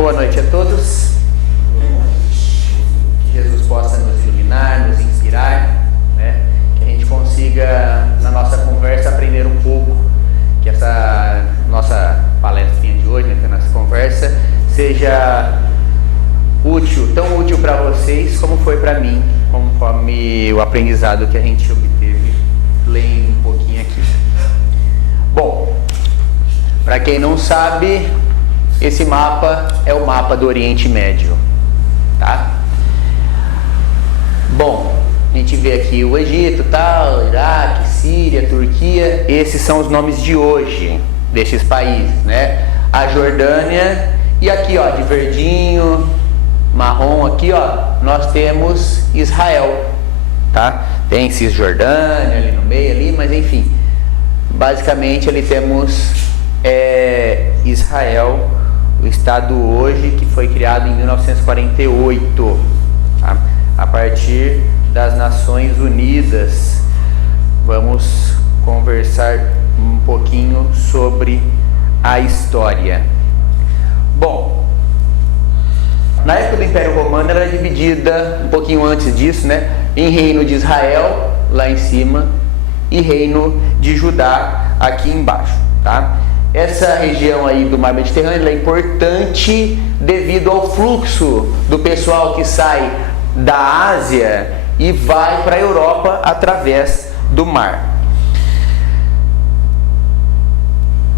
Boa noite a todos. Que Jesus possa nos iluminar, nos inspirar, né? Que a gente consiga, na nossa conversa, aprender um pouco. Que essa nossa palestrinha de hoje, né, que a nossa conversa, seja útil, tão útil para vocês como foi para mim, conforme o aprendizado que a gente obteve lendo um pouquinho aqui. Bom, para quem não sabe, esse mapa é o mapa do Oriente Médio, tá? Bom, a gente vê aqui o Egito, tal, Iraque, Síria, Turquia. Esses são os nomes de hoje desses países, né? A Jordânia, e aqui, ó, de verdinho, marrom, aqui, ó, nós temos Israel, tá? Tem Cisjordânia ali no meio, ali, mas enfim, basicamente ali temos Israel, o Estado hoje, que foi criado em 1948, tá? A partir das Nações Unidas. Vamos conversar um pouquinho sobre a história. Bom, na época do Império Romano ela era dividida, um pouquinho antes disso, né, em Reino de Israel, lá em cima, e Reino de Judá, aqui embaixo, tá? Essa região aí do Mar Mediterrâneo é importante devido ao fluxo do pessoal que sai da Ásia e vai para a Europa através do mar.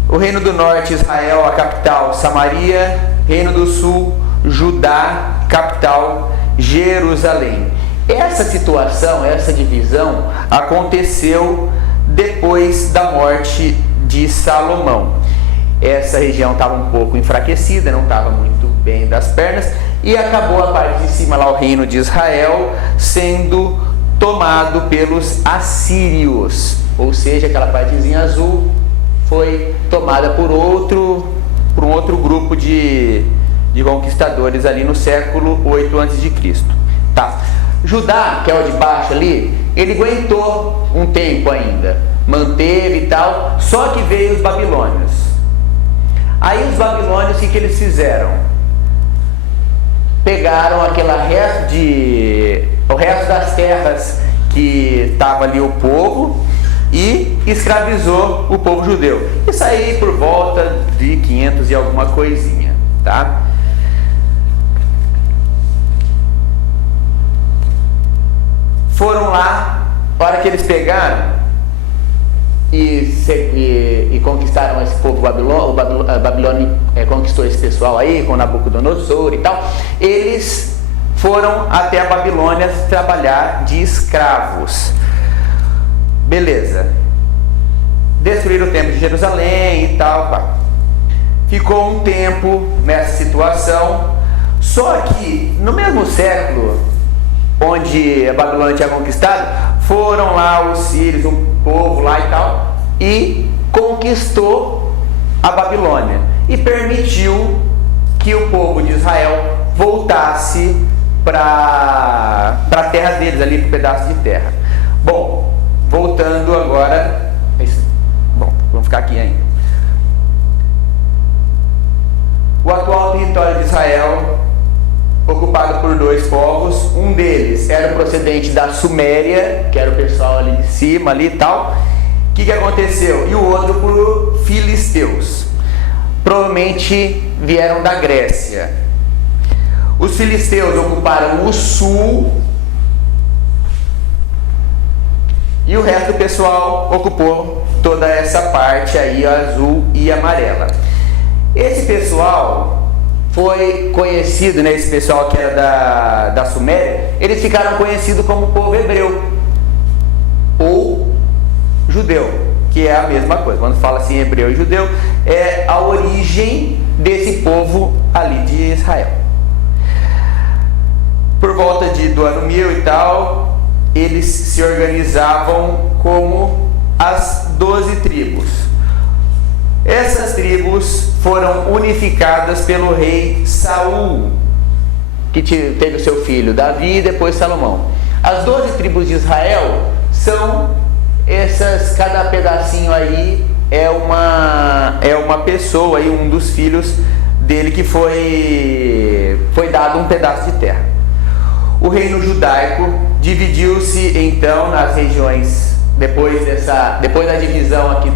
O Reino do Norte, Israel, a capital Samaria. Reino do Sul, Judá, capital Jerusalém. Essa situação, essa divisão aconteceu depois da morte de Salomão. Essa região estava um pouco enfraquecida, não estava muito bem das pernas, e acabou a parte de cima lá, o reino de Israel, sendo tomado pelos assírios, ou seja, aquela partezinha azul foi tomada por um outro grupo de conquistadores ali no século 8 a.C. Tá. Judá, que é o de baixo ali, ele aguentou um tempo ainda, manteve e tal, só que veio os babilônios. Aí os babilônios, o que eles fizeram? Pegaram o resto das terras que estava ali o povo e escravizou o povo judeu. Isso aí por volta de 500 e alguma coisinha, tá? Foram lá, a hora que eles pegaram e conquistaram esse povo babilônico, a Babilônia conquistou esse pessoal aí com Nabucodonosor e tal. Eles foram até a Babilônia trabalhar de escravos. Beleza. Destruíram o templo de Jerusalém e tal, pá. Ficou um tempo nessa situação. Só que no mesmo século onde a Babilônia tinha conquistado, foram lá os sírios, um povo lá e tal, e conquistou a Babilônia e permitiu que o povo de Israel voltasse para a terra deles, ali para o pedaço de terra. Bom, voltando agora, vamos ficar aqui ainda. O atual território de Israel, ocupado por dois povos, um deles era procedente da Suméria, que era o pessoal ali de cima ali e tal. O que aconteceu? E o outro por filisteus, provavelmente vieram da Grécia. Os filisteus ocuparam o sul e o resto do pessoal ocupou toda essa parte aí azul e amarela. Esse pessoal foi conhecido, né, esse pessoal que era da Suméria, eles ficaram conhecidos como povo hebreu ou judeu, que é a mesma coisa. Quando fala assim hebreu e judeu, é a origem desse povo ali de Israel. Por volta do ano 1000 e tal, eles se organizavam como as 12 tribos. Essas tribos foram unificadas pelo rei Saul, que teve o seu filho Davi e depois Salomão. As 12 tribos de Israel são essas, cada pedacinho aí é uma pessoa, aí, um dos filhos dele que foi dado um pedaço de terra. O reino judaico dividiu-se então nas regiões, depois da divisão aqui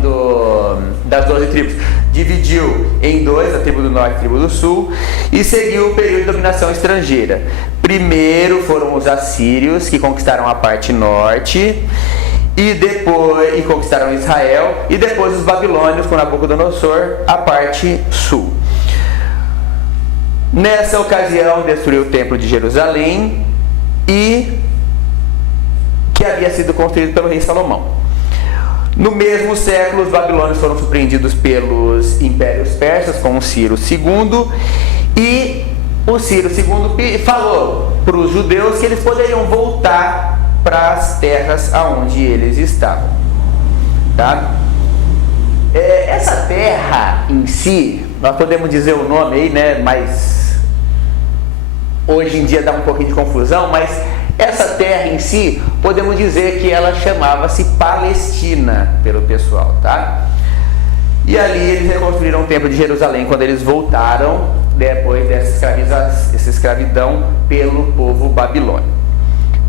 das 12 tribos, dividiu em dois, a tribo do norte e a tribo do sul, e seguiu o período de dominação estrangeira. Primeiro foram os assírios, que conquistaram a parte norte, e conquistaram Israel, e depois os babilônios, com Nabucodonosor, a parte sul. Nessa ocasião destruiu o templo de Jerusalém, que havia sido construído pelo rei Salomão. No mesmo século, os babilônios foram surpreendidos pelos impérios persas, com o Ciro II, e o Ciro II falou para os judeus que eles poderiam voltar para as terras aonde eles estavam. Tá? Essa terra em si, nós podemos dizer o nome aí, né, mas hoje em dia dá um pouquinho de confusão, mas essa terra em si, podemos dizer que ela chamava-se Palestina pelo pessoal, tá? E ali eles reconstruíram o templo de Jerusalém quando eles voltaram depois dessa escravidão pelo povo babilônio.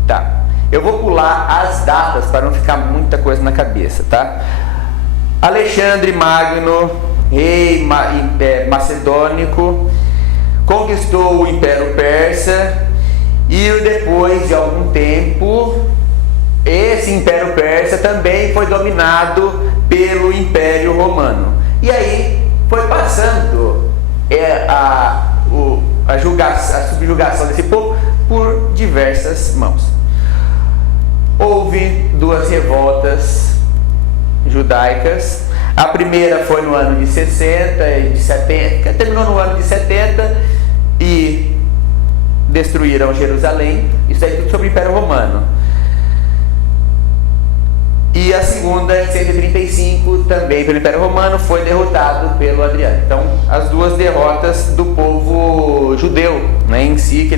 Tá? Eu vou pular as datas para não ficar muita coisa na cabeça, tá? Alexandre Magno, rei macedônico, conquistou o Império Persa, e depois de algum tempo, esse Império Persa também foi dominado pelo Império Romano. E aí foi passando a subjugação desse povo por diversas mãos. Houve duas revoltas judaicas. A primeira foi no ano de 60 e de 70, terminou no ano de 70 e destruíram Jerusalém. Isso aí tudo sobre o Império Romano. E a segunda, em 135, também pelo Império Romano, foi derrotado pelo Adriano. Então, as duas derrotas do povo judeu, né, em si, que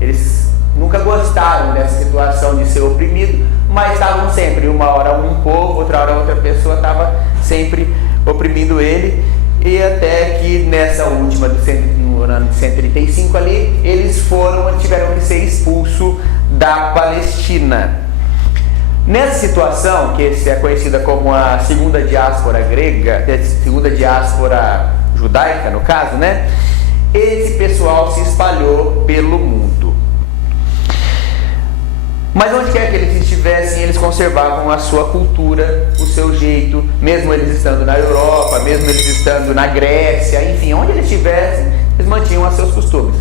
eles nunca gostaram dessa situação de ser oprimido, mas estavam sempre, uma hora um povo, outra hora outra pessoa estava sempre oprimindo ele, e até que nessa última, no ano de 135 ali, eles tiveram que ser expulsos da Palestina. Nessa situação, que é conhecida como a segunda diáspora grega, segunda diáspora judaica, no caso, né? Esse pessoal se espalhou pelo mundo. Mas onde quer que eles estivessem, eles conservavam a sua cultura, o seu jeito, mesmo eles estando na Europa, mesmo eles estando na Grécia, enfim, onde eles estivessem, eles mantinham os seus costumes,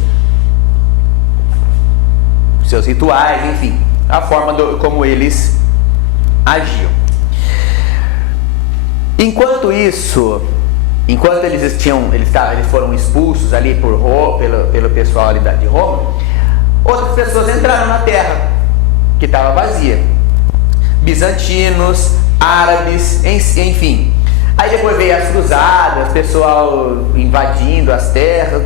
seus rituais, enfim, a forma como eles agiam. Enquanto eles foram expulsos ali pelo pessoal ali de Roma, outras pessoas entraram na terra que estava vazia, bizantinos, árabes, enfim. Aí depois veio as cruzadas, pessoal invadindo as terras,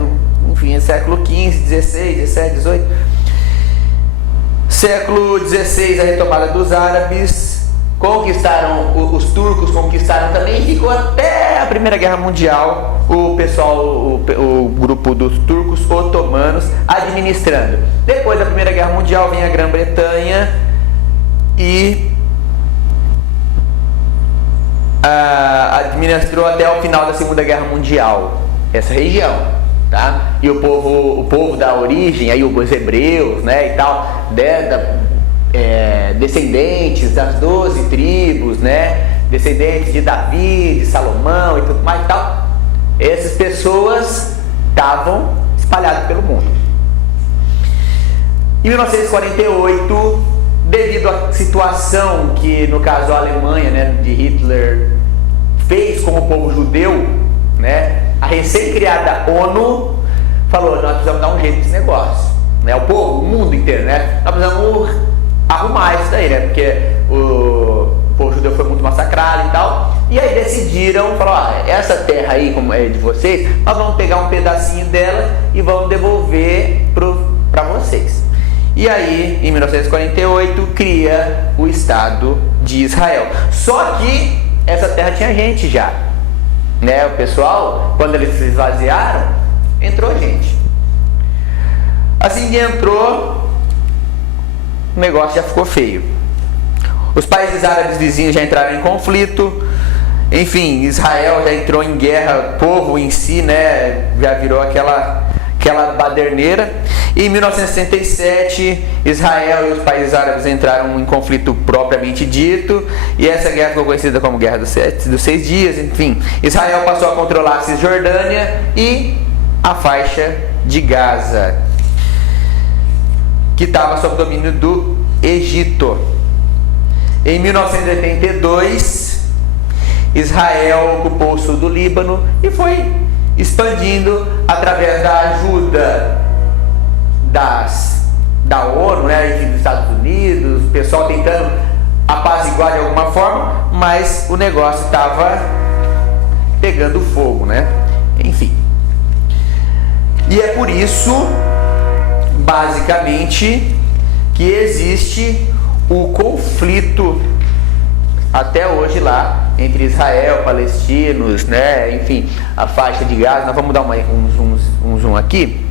enfim, século XV, XVI, XVII, XVIII. Século XVI, a retomada dos árabes, os turcos conquistaram também, e ficou até a Primeira Guerra Mundial o grupo dos turcos otomanos administrando. Depois da Primeira Guerra Mundial vem a Grã-Bretanha e administrou até o final da Segunda Guerra Mundial essa região, tá? E o povo da origem, aí os hebreus, né, e tal, descendentes das 12 tribos, né, descendentes de Davi, de Salomão e tudo mais e tal, essas pessoas estavam espalhadas pelo mundo. Em 1948, devido à situação que, no caso, a Alemanha, né, de Hitler fez com o povo judeu, né, a recém-criada ONU falou: nós precisamos dar um jeito nesse negócio, né, o povo, o mundo inteiro, né, nós precisamos arrumar isso daí, né, porque o povo judeu foi muito massacrado e tal, e aí decidiram, falaram: essa terra aí, como é de vocês, nós vamos pegar um pedacinho dela e vamos devolver para vocês. E aí, em 1948, cria o Estado de Israel. Só que essa terra tinha gente já, né? O pessoal, quando eles se esvaziaram, entrou gente. Assim que entrou, o negócio já ficou feio. Os países árabes vizinhos já entraram em conflito. Enfim, Israel já entrou em guerra, o povo em si, né, já virou aquela baderneira. E em 1967, Israel e os países árabes entraram em conflito propriamente dito, e essa guerra ficou conhecida como Guerra dos 6 Dias. Enfim, Israel passou a controlar a Cisjordânia e a faixa de Gaza, que estava sob domínio do Egito. Em 1982, Israel ocupou o sul do Líbano e foi expandindo através da ajuda da ONU, né, dos Estados Unidos, o pessoal tentando apaziguar de alguma forma, mas o negócio estava pegando fogo, né? Enfim. E é por isso, basicamente, que existe o conflito até hoje lá entre Israel, palestinos, né? Enfim, a faixa de Gaza. Nós vamos dar um zoom aqui,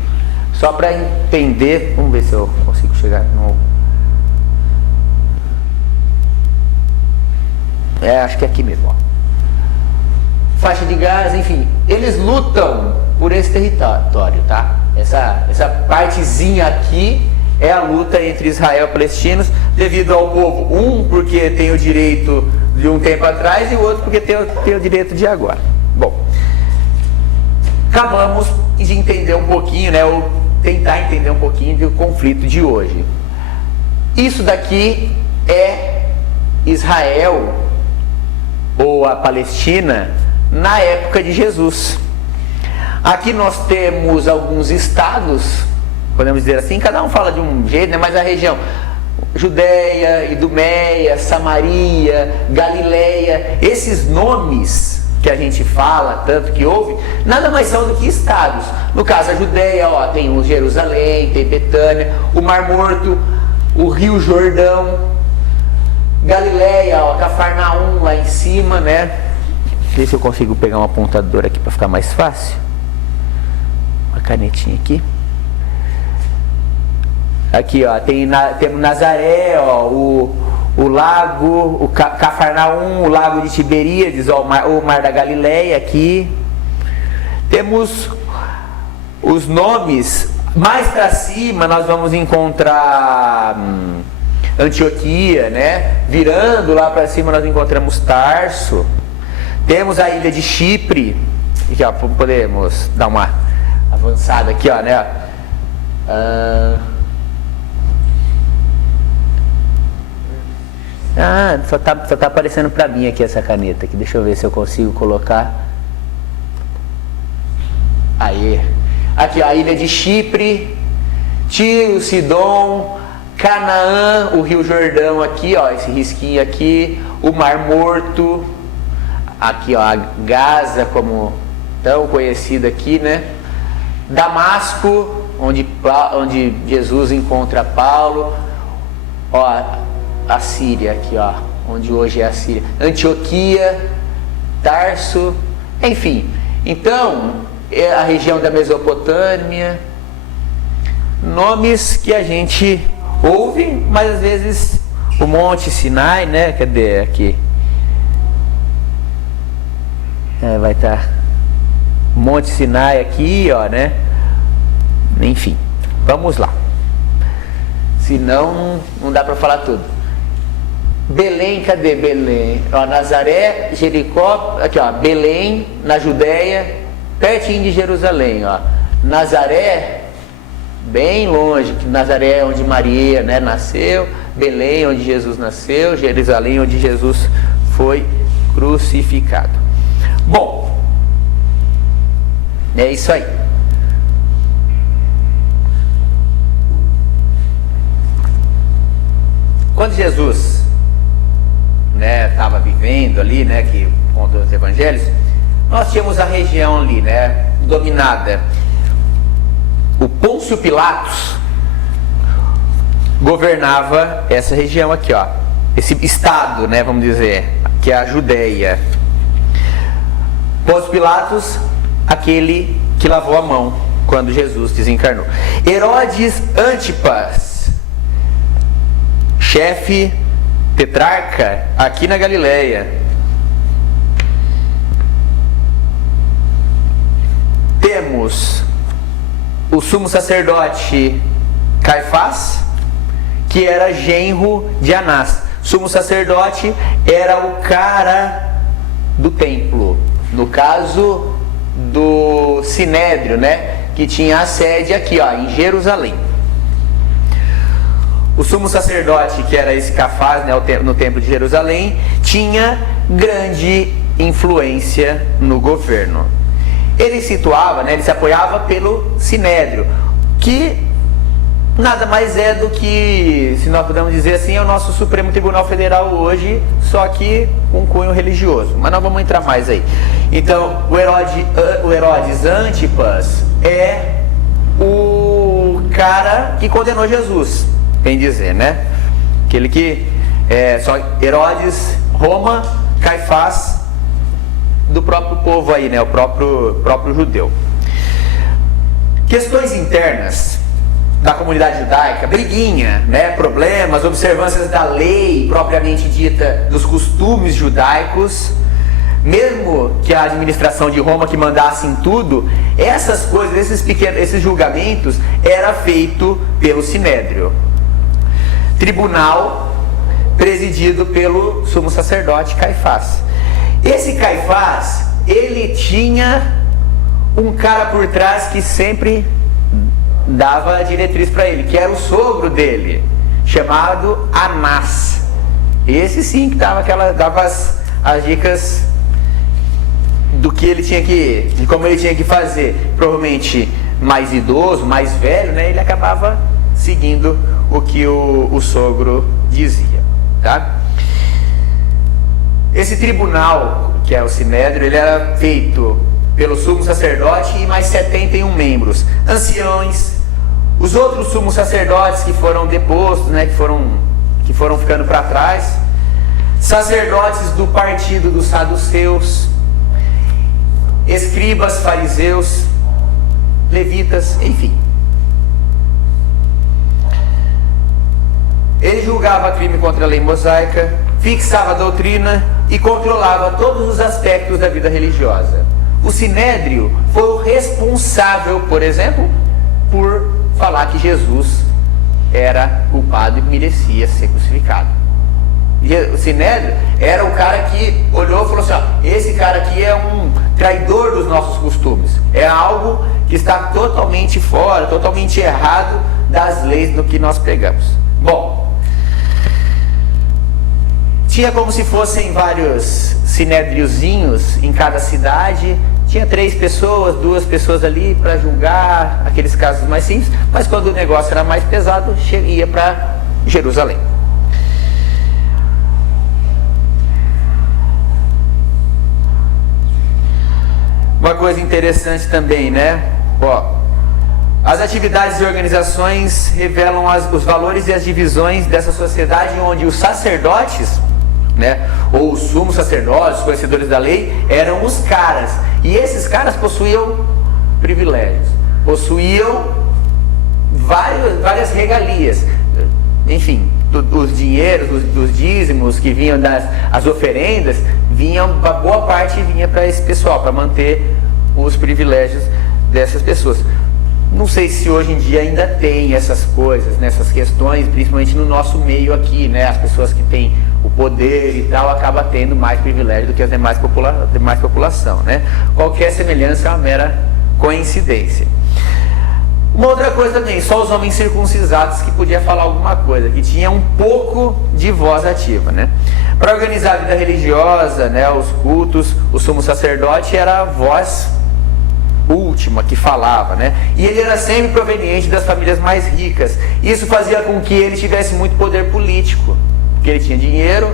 só para entender. Vamos ver se eu consigo chegar no... acho que é aqui mesmo, ó. Faixa de Gaza, enfim, eles lutam por esse território, tá? Essa partezinha aqui é a luta entre Israel e palestinos, devido ao povo, porque tem o direito de um tempo atrás, e o outro porque tem o direito de agora. Bom, acabamos de entender um pouquinho, né, ou tentar entender um pouquinho do conflito de hoje. Isso daqui é Israel, ou a Palestina, na época de Jesus. Aqui nós temos alguns estados, podemos dizer assim, cada um fala de um jeito, né? Mas a região Judeia, Idumeia, Samaria, Galileia, esses nomes que a gente fala, tanto que ouve, nada mais são do que estados. No caso, a Judeia, ó, tem o Jerusalém, tem Betânia, o Mar Morto, o Rio Jordão. Galileia, ó, Cafarnaum lá em cima, né? Ver se eu consigo pegar um apontador aqui para ficar mais fácil. Uma canetinha aqui. Aqui, ó, temos Nazaré, ó, o lago, o Cafarnaum, o lago de Tiberíades, ó, o mar da Galileia aqui. Temos os nomes. Mais para cima nós vamos encontrar Antioquia, né? Virando lá para cima nós encontramos Tarso. Temos a ilha de Chipre. Aqui, ó, podemos dar uma avançada aqui, ó, né? Só tá aparecendo para mim aqui essa caneta aqui. Deixa eu ver se eu consigo colocar. Aí. Aqui, ó, a ilha de Chipre, Tiro, Sidom, Canaã, o Rio Jordão aqui, ó, esse risquinho aqui, o Mar Morto, aqui, ó, a Gaza, como tão conhecida aqui, né? Damasco, onde Jesus encontra Paulo, ó, a Síria aqui, ó, onde hoje é a Síria, Antioquia, Tarso, enfim. Então, é a região da Mesopotâmia, nomes que a gente ouve, mas às vezes o Monte Sinai, né? Cadê aqui? Vai estar Monte Sinai aqui, ó, né? Enfim, vamos lá. Senão não dá para falar tudo. Belém, cadê Belém? Ó, Nazaré, Jericó, aqui, ó, Belém, na Judéia, pertinho de Jerusalém, ó. Nazaré, bem longe, que Nazaré é onde Maria, né, nasceu, Belém onde Jesus nasceu, Jerusalém onde Jesus foi crucificado. Bom, é isso aí. Quando Jesus, né, estava vivendo ali, né, que conta os evangelhos, nós tínhamos a região ali, né, dominada. O Pôncio Pilatos governava essa região aqui, ó, esse estado, né, vamos dizer, que é a Judéia. Pôncio Pilatos, aquele que lavou a mão quando Jesus desencarnou. Herodes Antipas, chefe tetrarca aqui na Galileia. Temos o sumo sacerdote Caifás, que era genro de Anás. Sumo sacerdote era o cara do templo, no caso do Sinédrio, né, que tinha a sede aqui, ó, em Jerusalém. O sumo sacerdote, que era esse Caifás, né, no templo de Jerusalém, tinha grande influência no governo. Ele situava, né, ele se apoiava pelo Sinédrio, que nada mais é do que, se nós podemos dizer assim, é o nosso Supremo Tribunal Federal hoje, só que com cunho religioso. Mas nós vamos entrar mais aí. Então, o Herodes Antipas é o cara que condenou Jesus, bem dizer, né? Aquele que só Herodes, Roma, Caifás, do próprio povo aí, né? O próprio judeu. Questões internas da comunidade judaica, briguinha, né? Problemas, observâncias da lei propriamente dita, dos costumes judaicos, mesmo que a administração de Roma que mandasse em tudo, essas coisas, esses julgamentos, era feito pelo Sinédrio, tribunal presidido pelo sumo sacerdote Caifás. Esse Caifás, ele tinha um cara por trás que sempre dava a diretriz para ele, que era o sogro dele, chamado Anás. Esse sim que dava as dicas do que ele tinha que, de como ele tinha que fazer. Provavelmente mais idoso, mais velho, né? Ele acabava seguindo o que o sogro dizia, tá? Esse tribunal, que é o Sinédrio, ele era feito pelo sumo sacerdote e mais 71 membros, anciões, os outros sumos sacerdotes que foram depostos, né, que foram ficando para trás, sacerdotes do partido dos saduceus, escribas, fariseus, levitas, enfim. Ele julgava crime contra a lei mosaica, fixava a doutrina e controlava todos os aspectos da vida religiosa. O Sinédrio foi o responsável, por exemplo, por falar que Jesus era culpado e merecia ser crucificado. O Sinédrio era o cara que olhou e falou assim, ó, esse cara aqui é um traidor dos nossos costumes, é algo que está totalmente fora, totalmente errado das leis do que nós pregamos. Bom, tinha como se fossem vários sinédriozinhos em cada cidade. Tinha 3 pessoas, 2 pessoas ali para julgar aqueles casos mais simples, mas quando o negócio era mais pesado, ia para Jerusalém. Uma coisa interessante também, né? Ó, as atividades e organizações revelam os valores e as divisões dessa sociedade onde os sacerdotes, né, ou os sumos sacerdotes, os conhecedores da lei, eram os caras. E esses caras possuíam privilégios, possuíam várias regalias. Enfim, os dinheiros, os dízimos que vinham as oferendas, a boa parte vinha para esse pessoal, para manter os privilégios dessas pessoas. Não sei se hoje em dia ainda tem essas coisas, nessas questões, principalmente no nosso meio aqui, né? As pessoas que têm o poder e tal, acaba tendo mais privilégio do que a demais população, né? Qualquer semelhança é uma mera coincidência. Uma outra coisa também, só os homens circuncisados que podiam falar alguma coisa, que tinha um pouco de voz ativa, né? Para organizar a vida religiosa, né, os cultos, o sumo sacerdote era a voz última que falava, né? E ele era sempre proveniente das famílias mais ricas. Isso fazia com que ele tivesse muito poder político, porque ele tinha dinheiro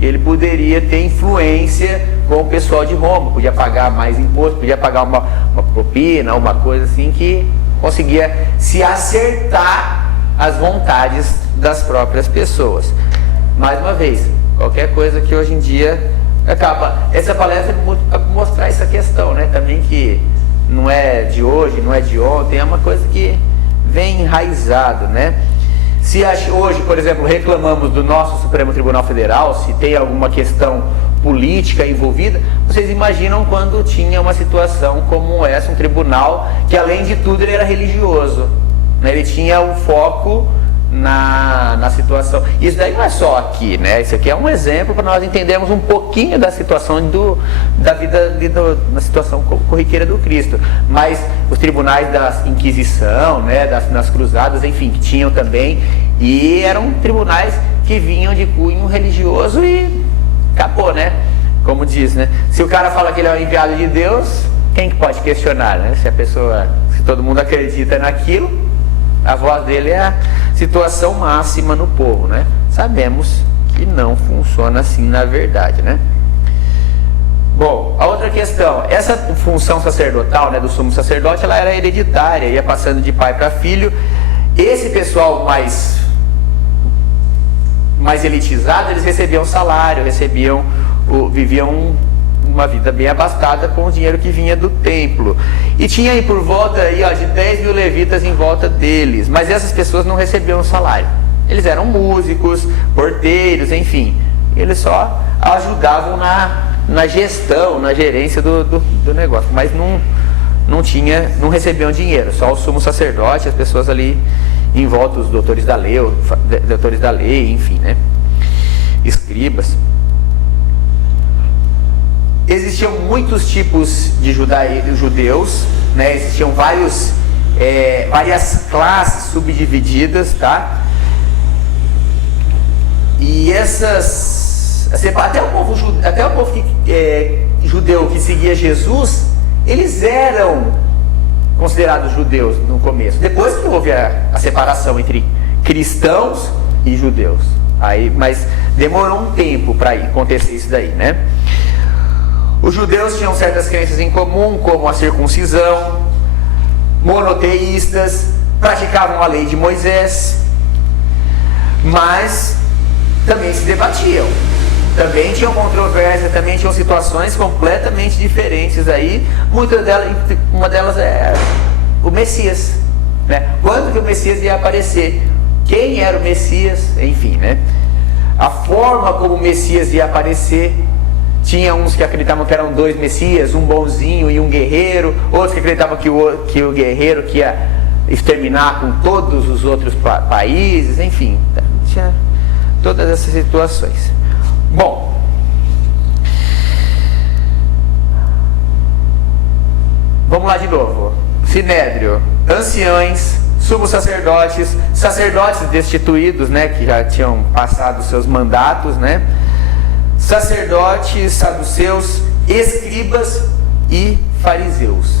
e ele poderia ter influência com o pessoal de Roma, podia pagar mais imposto, podia pagar uma propina, uma coisa assim que conseguia se acertar às vontades das próprias pessoas. Mais uma vez, qualquer coisa que hoje em dia acaba. Essa palestra é para mostrar essa questão, né? Também que não é de hoje, não é de ontem, é uma coisa que vem enraizado, né? Se hoje, por exemplo, reclamamos do nosso Supremo Tribunal Federal, se tem alguma questão política envolvida, vocês imaginam quando tinha uma situação como essa, um tribunal que, além de tudo, ele era religioso, né? Ele tinha o foco na situação. Isso daí não é só aqui, né? Isso aqui é um exemplo para nós entendermos um pouquinho da situação da vida na situação corriqueira do Cristo. Mas os tribunais da Inquisição, né, nas cruzadas, enfim, que tinham também, e eram tribunais que vinham de cunho religioso e acabou, né? Como diz, né? Se o cara fala que ele é o enviado de Deus, quem que pode questionar, né? Se todo mundo acredita naquilo, a voz dele é a situação máxima no povo, né? Sabemos que não funciona assim na verdade, né? Bom, a outra questão, essa função sacerdotal, né, do sumo sacerdote, ela era hereditária, ia passando de pai para filho. Esse pessoal mais elitizado, eles recebiam salário, viviam uma vida bem abastada com o dinheiro que vinha do templo. E tinha aí por volta aí, de 10 mil levitas em volta deles. Mas essas pessoas não recebiam salário. Eles eram músicos, porteiros, enfim. Eles só ajudavam na gestão, na gerência do negócio. Mas não recebiam dinheiro. Só o sumo sacerdote, as pessoas ali em volta, os doutores da lei, enfim, né? Escribas. Existiam muitos tipos de judeus, né? Existiam várias classes subdivididas, tá? E até o povo judeu que seguia Jesus, eles eram considerados judeus no começo. Depois que houve a separação entre cristãos e judeus. Mas demorou um tempo para acontecer isso daí, né? Os judeus tinham certas crenças em comum, como a circuncisão, monoteístas, praticavam a lei de Moisés, mas também se debatiam, também tinham controvérsia, também tinham situações completamente diferentes aí. Uma delas é o Messias, né? Quando que o Messias ia aparecer? Quem era o Messias? Enfim, né? A forma como o Messias ia aparecer. Tinha uns que acreditavam que eram dois Messias, um bonzinho e um guerreiro. Outros que acreditavam que o guerreiro que ia exterminar com todos os outros países. Enfim, tinha todas essas situações. Bom, vamos lá de novo. Sinédrio, anciões, sumos sacerdotes, sacerdotes destituídos, né, que já tinham passado seus mandatos, né? Sacerdotes, saduceus, escribas e fariseus.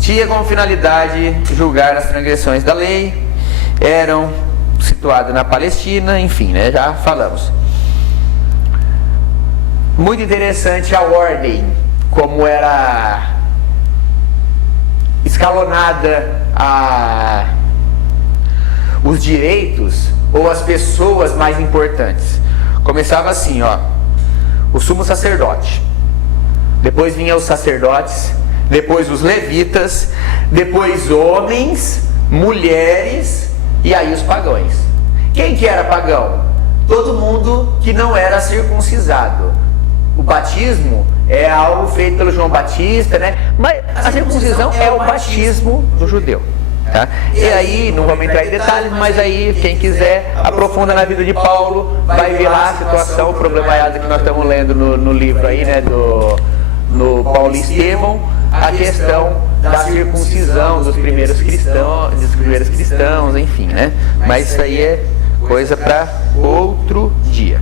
Tinha como finalidade julgar as transgressões da lei, eram situados na Palestina, enfim, né, já falamos. Muito interessante a ordem, como era escalonada os direitos ou as pessoas mais importantes. Começava assim, o sumo sacerdote, depois vinha os sacerdotes, depois os levitas, depois homens, mulheres e aí os pagãos. Quem que era pagão? Todo mundo que não era circuncisado. O batismo é algo feito pelo João Batista, né? Mas a circuncisão é o batismo do judeu. Tá? E aí, não vamos entrar em detalhes, mas aí quem quiser aprofunda na vida de Paulo, vai ver lá a situação problemática que nós estamos lendo no livro aí, né, no Paulo e Estevão, a questão da circuncisão dos primeiros cristãos, enfim, né? Mas isso aí é coisa para outro dia.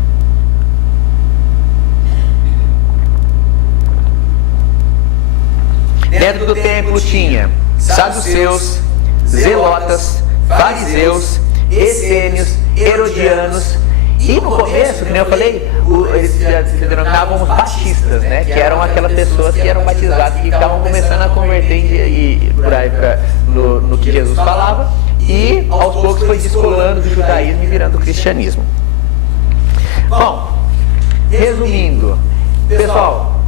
Dentro do templo tinha saduceus, zelotas, fariseus, essênios, herodianos. E no começo, como eu falei, eles se denominavam os batistas, né? Que eram aquelas pessoas que eram batizadas, que estavam começando a converter por aí no que Jesus falava, e aos poucos foi descolando do judaísmo e virando o cristianismo. Bom, resumindo, pessoal,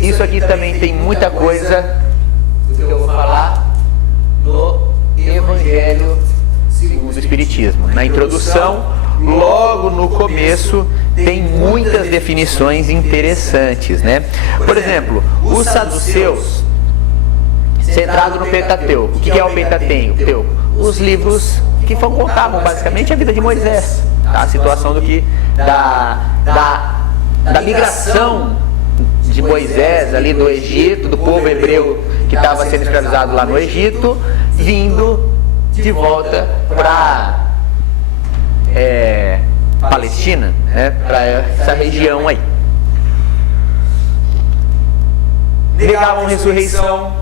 Isso aqui também tem muita coisa do que eu vou falar no Evangelho segundo o Espiritismo. Na introdução, logo no começo, tem muitas definições interessantes, né? Por exemplo, os saduceus, centrado no Pentateuco. O que é o Pentateuco? Os livros que contavam basicamente a vida de Moisés, tá? A situação da migração de Moisés ali do Egito, do povo hebreu que estava sendo escravizado lá no Egito, vindo de volta para Palestina, né? Para essa região aí. Negavam ressurreição,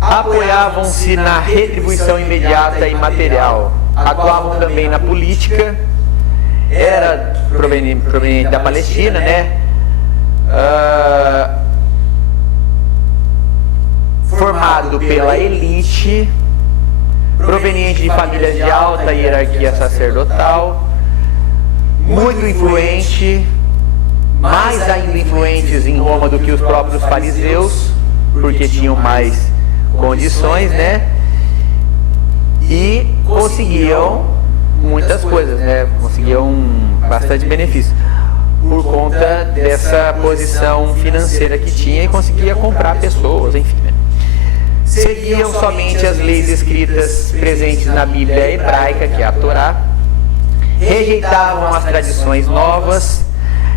apoiavam-se na retribuição imediata e material, atuavam também na política, era proveniente da Palestina, né? Formado pela elite, proveniente de famílias de alta hierarquia sacerdotal, muito influente, mais ainda influentes em Roma do que os próprios fariseus, porque tinham mais condições, né? E conseguiam muitas coisas, né? Conseguiam bastante benefício por conta dessa posição financeira que tinha e conseguia comprar pessoas, enfim, né? Seguiam somente as leis escritas presentes na Bíblia hebraica, que é a Torá, rejeitavam as tradições novas,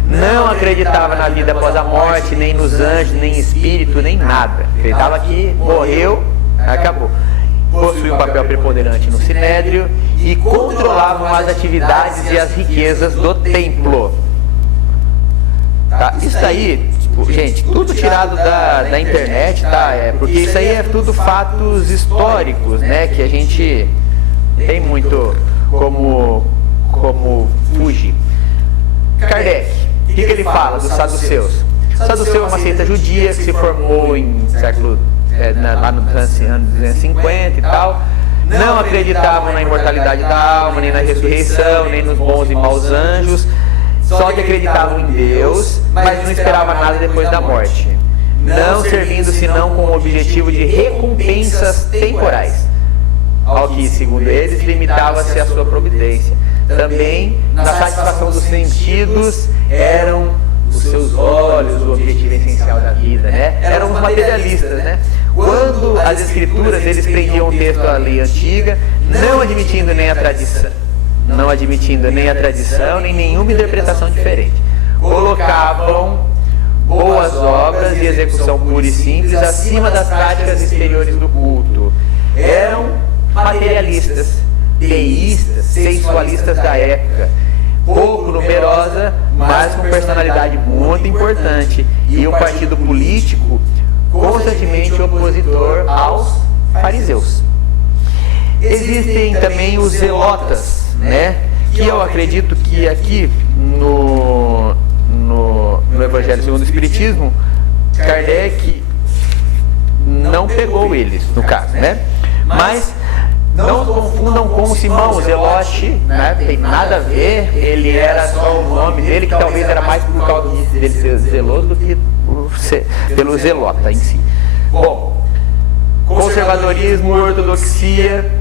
não acreditava na vida após a morte, nem nos anjos, nem espírito, nem nada. Acreditava que morreu, acabou. Possuía um papel preponderante no Sinédrio e controlavam as atividades e as riquezas do templo. Tá? Isso aí, gente, tudo tirado da internet, tá? Porque isso aí é tudo fatos históricos, né? Que a gente tem muito como fugir. Kardec, o que ele fala dos saduceus? Saduceu é uma seita judia que se formou em século lá nos anos 250 e tal. Não acreditavam na imortalidade da alma, nem na ressurreição, nem nos bons e maus anjos. Só que acreditavam em Deus, mas não esperavam nada depois da morte, não servindo senão com o objetivo de recompensas temporais, ao que, segundo eles, limitava-se a sua providência. Também, na satisfação dos sentidos, eram os seus olhos o objetivo essencial da vida, né? Eram os materialistas, né? Quando as escrituras, eles prendiam o texto à lei antiga, não admitindo nem a tradição, nem nenhuma interpretação diferente. Colocavam boas obras e execução pura e simples acima das práticas exteriores do culto. Eram materialistas, teístas, sensualistas da época, pouco numerosa, mas com personalidade muito importante, e um partido político constantemente opositor aos fariseus. Existem também os zelotas, né? Que eu acredito que aqui no Evangelho segundo o Espiritismo, Kardec não pegou eles, no caso, né? Mas não confundam com o Simão, o Zelote, né? Tem nada a ver, ele era só o nome dele, que talvez era mais por causa dele ser zeloso do que pelo zelota em si. Bom, conservadorismo, ortodoxia,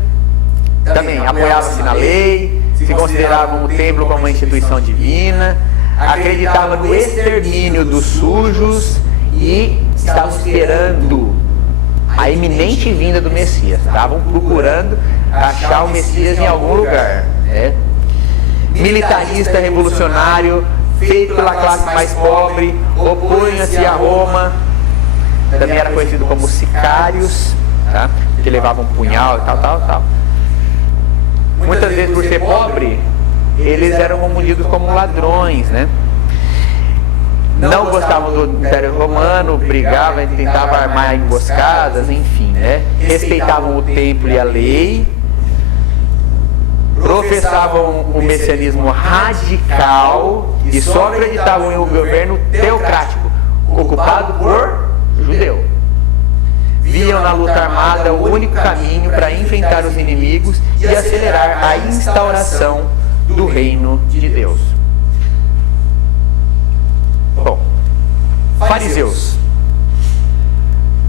também apoiava-se na lei, se consideravam o templo como uma instituição divina, acreditavam no extermínio dos sujos e estavam esperando a iminente vinda do Messias. Estavam procurando achar o Messias em algum lugar, né? Militarista, revolucionário, feito pela classe mais pobre, opunha-se a Roma, também era conhecido como sicários, tá? Que levavam punhal e tal. Muitas vezes, por ser pobre, eles eram confundidos como ladrões, né? Não gostavam do Império Romano, brigavam, tentavam armar emboscadas, enfim, né? Respeitavam o templo e a lei, professavam o messianismo radical e só acreditavam em um governo teocrático, ocupado por judeu. Viam na luta armada o único caminho para enfrentar os inimigos e acelerar a instauração do reino de Deus. Bom, fariseus,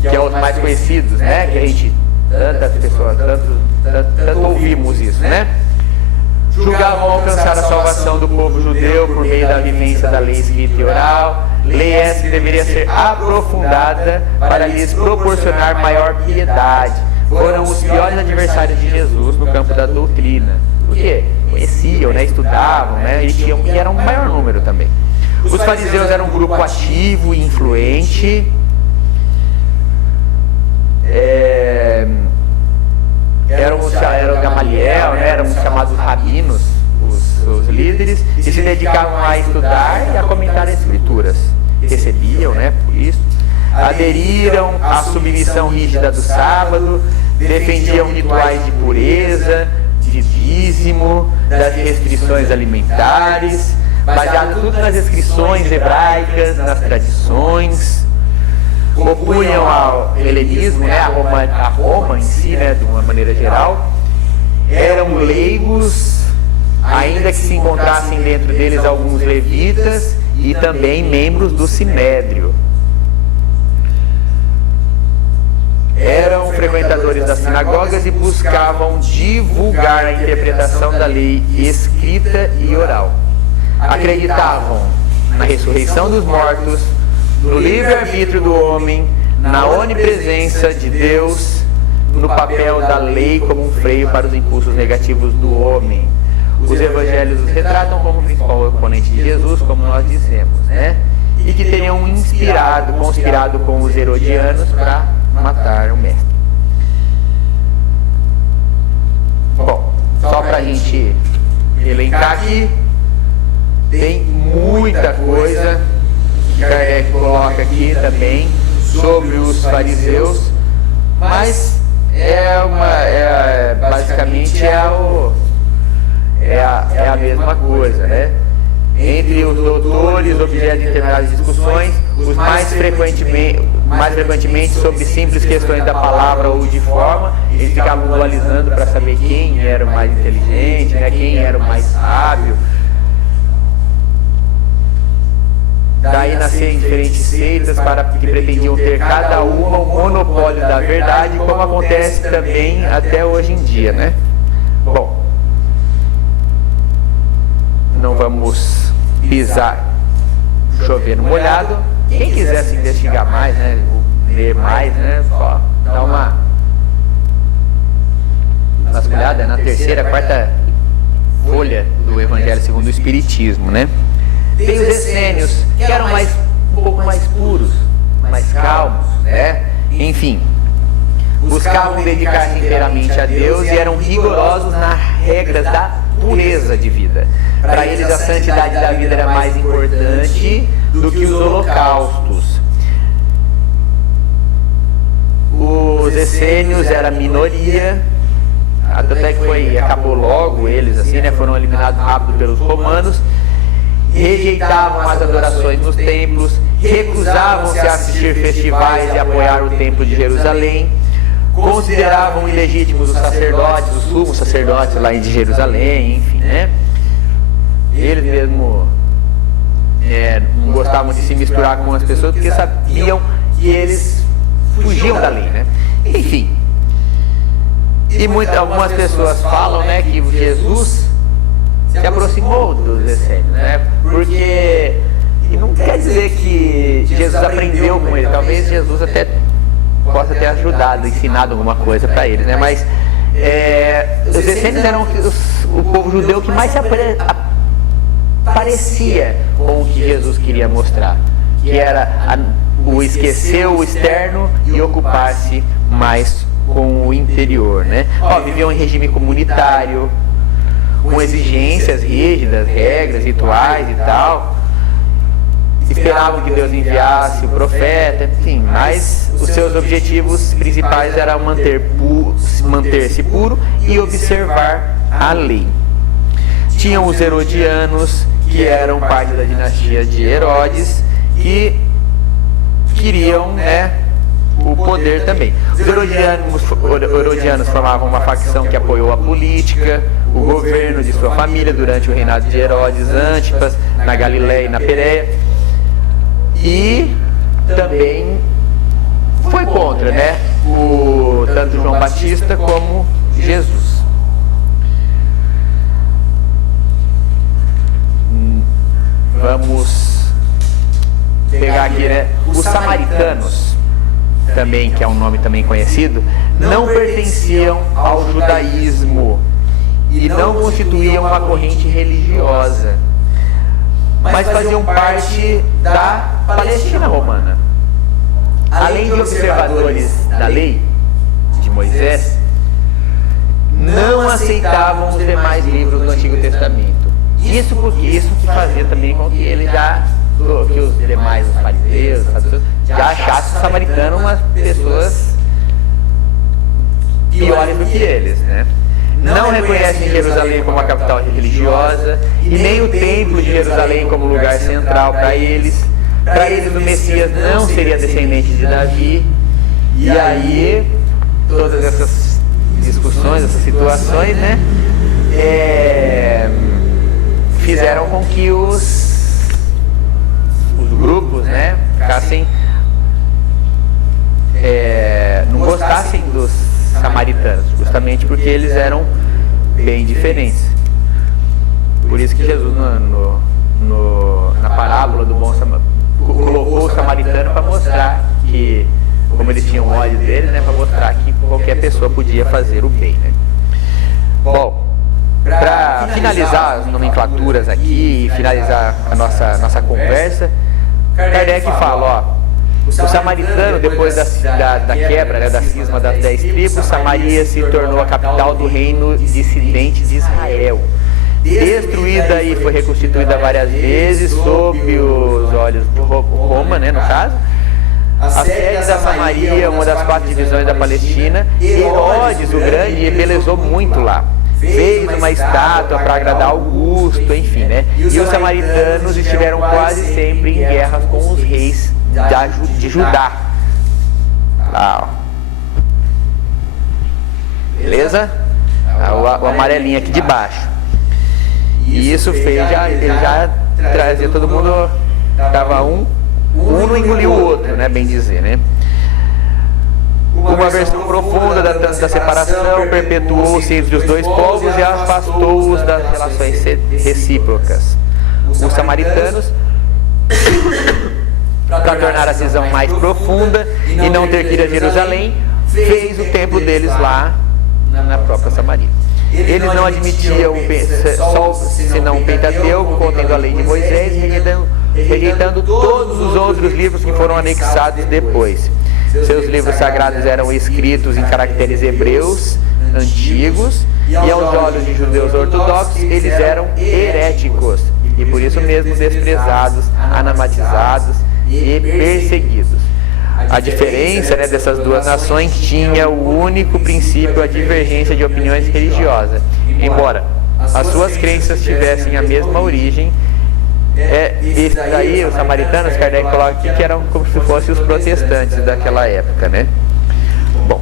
que é os mais conhecidos, né? Que a gente, tantas pessoas, tanto ouvimos isso, né? Julgavam alcançar a salvação do povo judeu por meio da vivência da lei escrita e oral, lei essa que deveria ser aprofundada para lhes proporcionar maior piedade. Foram os piores adversários de Jesus no campo da doutrina, porque conheciam, né, estudavam, né, e eram um maior número também. Os fariseus eram um grupo ativo e influente, eram Gamaliel, né, eram chamados rabinos, os líderes, e se dedicavam a estudar e a comentar as escrituras. Recebiam, né, por isso. Aderiram à submissão rígida do sábado, defendiam rituais de pureza, de dízimo, das restrições alimentares, baseado tudo nas inscrições hebraicas, nas tradições. Opunham ao helenismo, né, a Roma em si, né, de uma maneira geral. Eram leigos, ainda que se encontrassem dentro deles alguns levitas e também membros do sinédrio. Eram frequentadores das sinagogas e buscavam divulgar a interpretação da lei escrita e oral. Acreditavam na ressurreição dos mortos, no livre-arbítrio do homem, na onipresença de Deus, no papel da lei como um freio para os impulsos negativos do homem. Os evangelhos os retratam como o principal oponente de Jesus, como nós dissemos, né? E que teriam conspirado com os herodianos para matar o mestre. Bom, só para a gente elencar aqui, tem muita coisa que Kardec coloca aqui também sobre os fariseus, mas basicamente é a mesma coisa, né? Entre os doutores, objeto de determinadas discussões, os mais frequentemente sobre simples questões da palavra ou de forma, eles ficavam dualizando para saber quem era o mais inteligente, né? Quem era o mais sábio. Daí nasceram diferentes seitas que pretendiam ter cada uma o monopólio da verdade, como acontece também até hoje em dia, né? Bom, não vamos pisar chover no molhado. Quem quiser se investigar mais, né, ler mais, né, só dá uma vasculhada na terceira, quarta folha do Evangelho segundo o Espiritismo, né? Tem os essênios, que eram um pouco mais puros, mais calmos, né? Enfim, buscavam dedicar-se inteiramente a Deus e eram rigorosos nas regras da pureza de vida. Para eles a santidade da vida era mais importante do que os holocaustos. Os essênios eram a minoria, até que acabou logo eles, assim, né? Foram eliminados rápido pelos romanos. Rejeitavam as adorações nos templos, recusavam-se a assistir festivais e apoiar o templo de Jerusalém, consideravam ilegítimos os sacerdotes, os sumos sacerdotes lá de Jerusalém, enfim, né? Eles mesmo não gostavam de se misturar com as pessoas porque sabiam que eles fugiam da lei, né? Enfim, e algumas pessoas falam, né, que Jesus se aproximou dos essênios, né? Porque e não quer dizer que Jesus aprendeu com ele. Talvez Jesus até possa ter ajudado, ensinado alguma coisa para eles, né? Mas os essênios eram o povo judeu que mais se parecia com o que Jesus queria mostrar, que era o esquecer o externo e ocupar-se mais com o interior, né? Viviam em regime comunitário, com exigências rígidas, regras, rituais e tal. Esperavam que Deus enviasse o profeta, enfim, mas os seus objetivos principais eram manter-se puro e observar a lei. Tinham os herodianos, que eram parte da dinastia de Herodes, que queriam, né, o poder também. Os herodianos formavam uma facção que apoiou a política, o governo de sua família durante o reinado de Herodes Antipas, na Galileia e na Pérea. E também foi contra, né? Tanto João Batista como Jesus. Vamos pegar aqui, né? Os samaritanos, também, que é um nome também conhecido, não pertenciam ao judaísmo e não constituíam uma corrente religiosa, mas faziam parte da Palestina romana. Além de observadores da lei de Moisés, não aceitavam os demais livros do Antigo Testamento. Isso que fazia também com que eles que os demais, os fariseus, já achassem os samaritanos umas pessoas piores do que eles, né? Não reconhecem Jerusalém como a capital religiosa e nem o templo de Jerusalém como lugar central para eles. Para eles o Messias não seria descendente de Davi. E aí, todas essas discussões, essas situações, né, fizeram com que os grupos, né, ficassem, não gostassem dos samaritanos, justamente porque eles eram bem diferentes. Por isso que Jesus na parábola do bom samaritano colocou o samaritano para mostrar que, como eles tinham ódio deles, né, para mostrar que qualquer pessoa podia fazer o bem, né? Bom, para finalizar as nomenclaturas aqui e finalizar a nossa conversa, Kardec fala, o samaritano, depois da quebra, né, da cisma das 10 tribos, Samaria se tornou a capital do reino dissidente de Israel. Destruída e foi reconstituída várias vezes sob os olhos de Roma, né, no caso. A sede da Samaria, uma das 4 divisões da Palestina, Herodes o Grande embelezou muito lá. Fez uma estátua para agradar Augusto, enfim, né? E os samaritanos estiveram quase sempre em guerras com os reis de Judá. Lá, ó. Beleza? O amarelinho aqui de baixo. E isso fez, ele já trazia todo mundo, tava um não engoliu o outro, né, bem dizer, né? Uma versão profunda da separação perpetuou-se entre os dois povos e afastou-os das relações recíprocas. Os samaritanos, para tornar a cisão mais profunda e não ter que ir a Jerusalém, fez o templo deles lá na própria Samaria. Eles não admitiam senão o Pentateuco, contendo a lei de Moisés, rejeitando todos os outros livros que foram anexados depois. Seus livros sagrados eram escritos em caracteres hebreus antigos e aos olhos de judeus ortodoxos eles eram heréticos e por isso mesmo desprezados, anamatizados e perseguidos. A diferença, né, dessas duas nações tinha o único princípio, a divergência de opiniões religiosas. Embora as suas crenças tivessem a mesma origem, esses daí, os samaritanos, Kardec coloca aqui, que eram como se fossem os protestantes daquela época, né? Bom,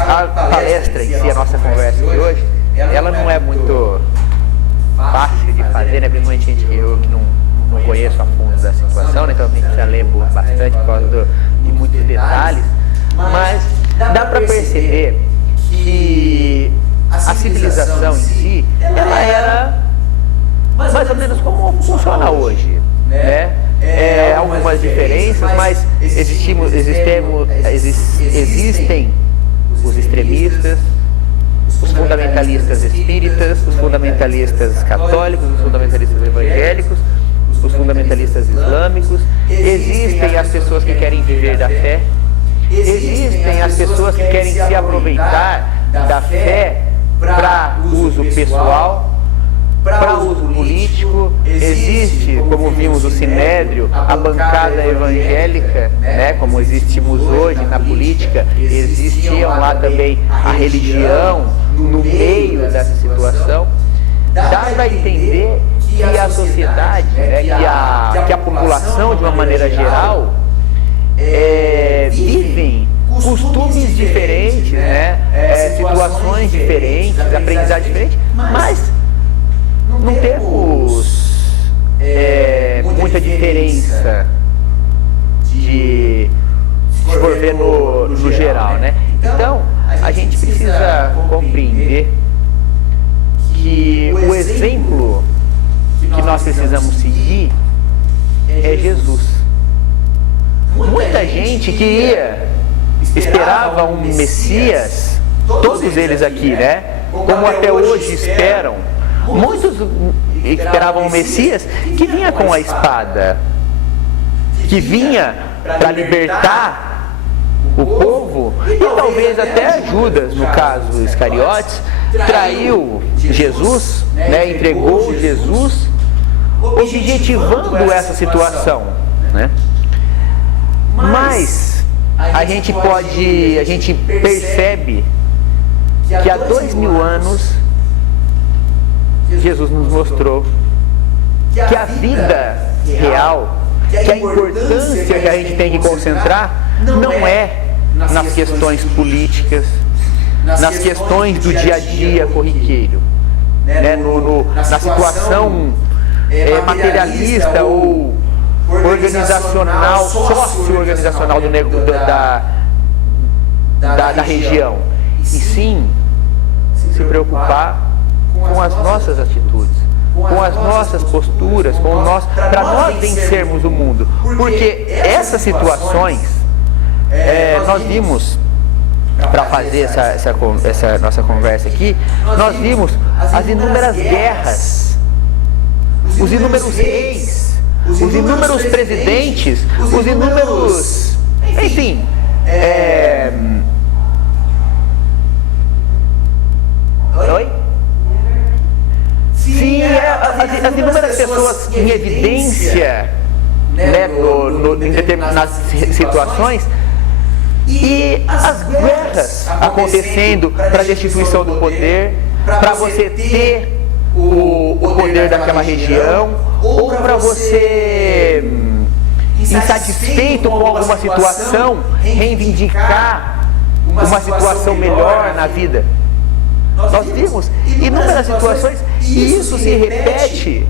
a palestra em si, a nossa conversa de hoje, ela não é muito fácil de fazer, né? Principalmente eu que não conheço a fundo da situação, né? Então a gente já ler bastante por causa de muitos detalhes, mas dá para perceber que a civilização em si, ela era mais ou menos como funciona hoje, né? Algumas diferenças, mas existem os extremistas, os fundamentalistas espíritas, os fundamentalistas católicos, os fundamentalistas evangélicos, os fundamentalistas islâmicos. Existem as pessoas que querem viver da fé, existem as pessoas que querem se aproveitar da fé para uso pessoal, para uso político. Existe, como vimos o Sinédrio, a bancada evangélica, né, como existimos hoje na política, existiam lá também a religião no meio dessa situação. Dá para entender que a sociedade, né, que a população de uma maneira geral vivem costumes diferentes, né? Situações diferentes, aprendizagem diferente, mas não temos diferença de se for ver no geral, né? Então, a gente precisa compreender que o exemplo que nós precisamos seguir é Jesus. Muita gente esperava um Messias, todos eles aqui, né? Como até hoje esperam. Muitos esperavam um Messias que vinha com a espada, que vinha para libertar o povo, e talvez até Judas, no caso Iscariotes, traiu Jesus, né? Entregou Jesus, objetivando essa situação, né? Mas a gente percebe que há 2000 anos Jesus nos mostrou que a vida real, que a importância que a gente tem que concentrar não é nas questões políticas, nas questões do dia a dia corriqueiro, né? Na situação materialista ou organizacional, sócio-organizacional da região, e sim se preocupar com as nossas atitudes, com as nossas posturas, para nós vencermos o mundo. Porque essas situações, nós vimos, para fazer essa nossa conversa aqui, nós vimos as inúmeras guerras, os inúmeros reis, os inúmeros presidentes, os inúmeros, enfim, oi? Sim, as inúmeras pessoas em evidência, né, em determinadas situações, e as guerras acontecendo para a destituição do poder, para você ter o poder daquela região, ou para você, insatisfeito com alguma situação, reivindicar uma situação melhor na vida. Nós vimos inúmeras situações, e isso se repete,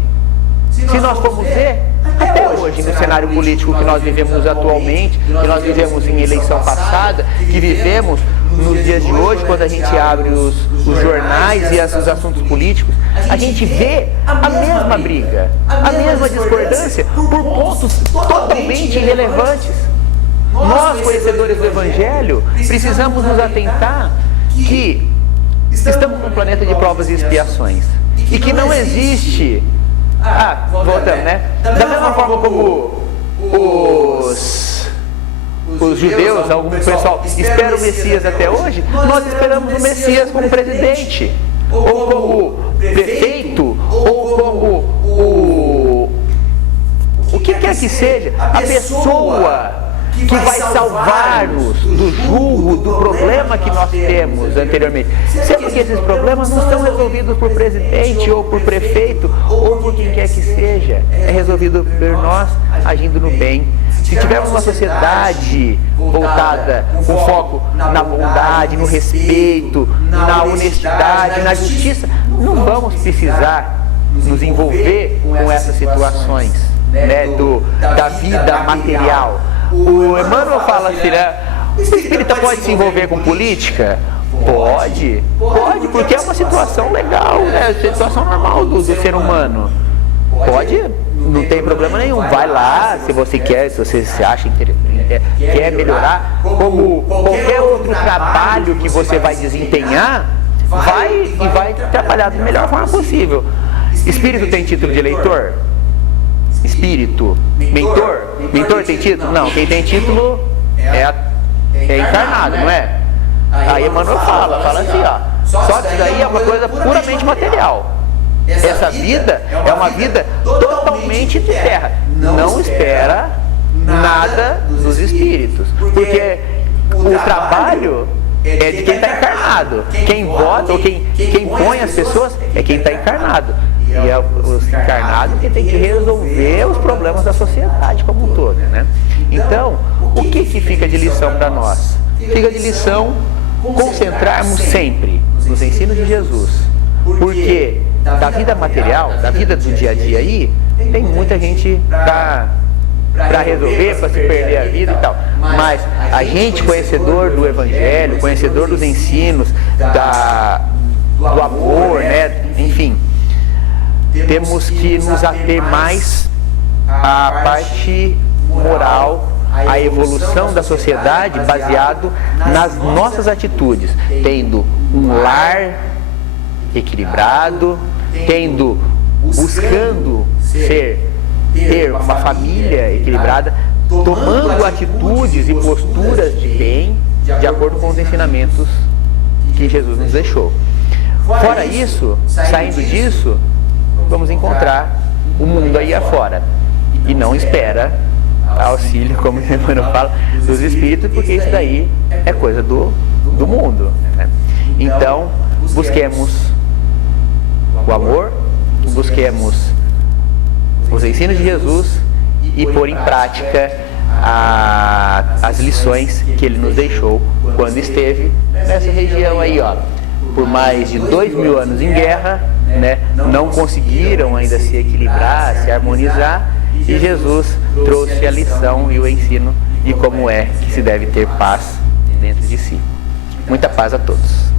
se nós formos ver, até hoje no cenário político que nós vivemos atualmente, que nós vivemos em eleição passada, que vivemos nos dias de hoje, quando a gente abre os jornais e os assuntos políticos, a gente vê a mesma briga, a mesma discordância por pontos totalmente irrelevantes. Nós, conhecedores do Evangelho, precisamos nos atentar que estamos num planeta de provas e expiações, e que não existe, voltando, né? Da mesma forma como os judeus, algum pessoal espera o Messias até hoje, nós esperamos o Messias como presidente, ou como prefeito, ou como o que quer que seja, a pessoa que vai salvar-nos do julgo, do problema que nós temos anteriormente. Sendo que esses problemas não são resolvidos por presidente, ou por prefeito, ou por quem quer que seja. É resolvido por nós, agindo no bem. Se tivermos uma sociedade voltada com foco na bondade, no respeito, na honestidade, na justiça, não vamos precisar nos envolver com essas situações, né, da vida material. O Emmanuel fala assim, né? O espírita pode se envolver com política? Pode, porque é uma situação legal, né? Situação normal do ser humano. Pode, não tem problema nenhum. Vai lá, se você quer, se você se acha quer melhorar, como qualquer outro trabalho que você vai desempenhar, vai trabalhar da melhor forma possível. Espírito tem título de eleitor? Espírito. Mentor? Mentor tem título? Não, quem tem título é encarnado, não é? Aí Emmanuel fala assim, só que isso daí é uma coisa puramente material. Essa vida é uma vida totalmente de terra. Não espera nada dos espíritos, porque o trabalho é de quem está encarnado. Quem vota ou quem põe as pessoas é quem está encarnado. E é os encarnados que tem que resolver os problemas da sociedade como um todo, né? Então, o que fica de lição para nós? Fica de lição concentrarmos sempre nos ensinos de Jesus. Porque da vida material, da vida do dia a dia aí, tem muita gente para resolver, para se perder a vida e tal. Mas a gente, conhecedor do Evangelho, conhecedor dos ensinos, do amor, né? Enfim, temos que nos ater mais à parte moral, à evolução da sociedade baseado nas nossas atitudes, tendo um lar equilibrado, buscando ter uma família equilibrada, tomando atitudes e posturas de bem, de acordo com os ensinamentos que Jesus nos deixou. Fora isso, saindo disso, vamos encontrar o mundo aí afora. E não espera auxílio, como o Emmanuel fala, dos espíritos, porque isso daí é coisa do mundo, né? Então, busquemos o amor, busquemos os ensinos de Jesus e pôr em prática as lições que ele nos deixou quando esteve nessa região aí, ó. Por mais de 2000 anos em guerra, né, não conseguiram ainda se equilibrar, se harmonizar, e Jesus trouxe a lição e o ensino de como é que se deve ter paz dentro de si. Muita paz a todos.